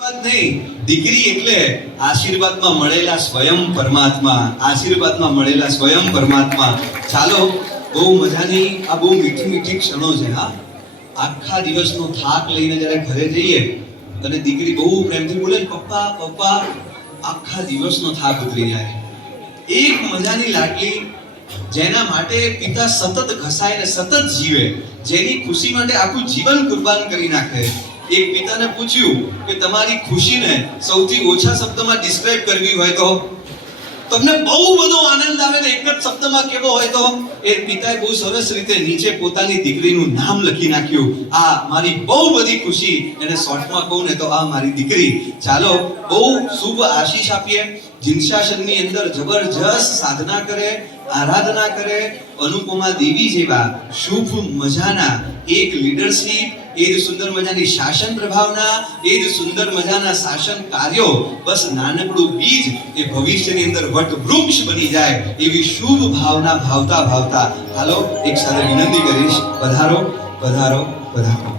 નહીં, દીકરી એટલે આશીર્વાદમાં મળેલા સ્વયં પરમાત્મા, આશીર્વાદમાં મળેલા સ્વયં પરમાત્મા. ચાલો, બહુ મજાની આ બહુ મીઠી મીઠી ક્ષણો છે. હા, આખા દિવસનો થાક લઈને જ્યારે ઘરે જઈએ અને દીકરી બહુ પ્રેમથી બોલે, પપ્પા પપ્પા, આખા દિવસનો થાક ઉતરી જાય. એક મજાની લાડલી, જેના માટે પિતા સતત ઘસાય ને સતત જીવે, જેની ખુશી માટે આખું જીવન કુરબાન કરી નાખે. એક પિતાને પૂછ્યું કે તમારી ખુશીને સૌથી ઓછા શબ્દમાં ડિસ્ક્રાઇબ કરવી હોય તો તમને બહુ બધો આનંદ આવે ને એક જ શબ્દમાં કેવો હોય તો એ પિતાએ બહુ સરસ રીતે નીચે પોતાની દીકરીનું નામ લખી નાખ્યું. આ મારી બહુ બધી ખુશી. એને શોર્ટમાં કહું ને તો આ મારી દીકરી. ચાલો, બહુ શુભ આશીષ આપીએ. જિનશાસનની અંદર જબરજસ્ત સાધના કરે, આરાધના કરે. અનુપમા દેવી જેવા શુભ મજાના એક લીડરશિપ, એ જ સુંદર મજાની શાસન પ્રભાવના, એ જ સુંદર મજાના શાસન કાર્યો, બસ નાનકડું બીજ એ ભવિષ્યની અંદર વટ વૃક્ષ બની જાય એવી શુભ ભાવના ભાવતા ભાવતા હાલો એક સાથે વિનંતી કરીશ, પધારો પધારો પધારો.